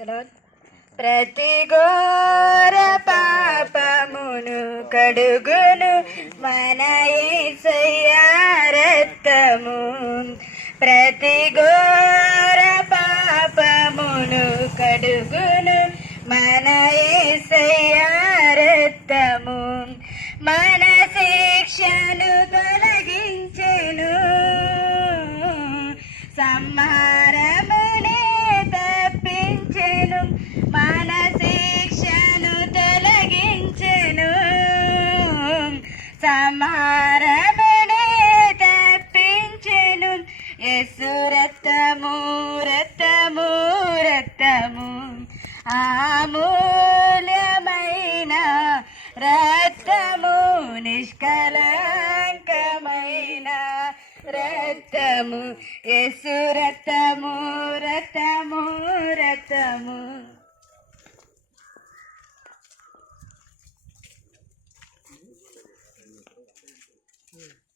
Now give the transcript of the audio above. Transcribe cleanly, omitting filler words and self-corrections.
ప్రతి ఘోర పాపమును కడుగును మన యేసయ్య రక్తము. ప్రతి ఘోర పాపమును కడుగును మన యేసయ్య రక్తము. మన శిక్షను తొలగించెను, సంహారమునే తప్పించెను. మన శిక్షను తొలగించెను, సంహారమునే తప్పించెను. యేసు రక్తము రక్తము రక్తము, అమూల్యమైన రక్తము, నిష్కలంకమైన రక్తము. యేసు రక్తము రక్తము రక్తము.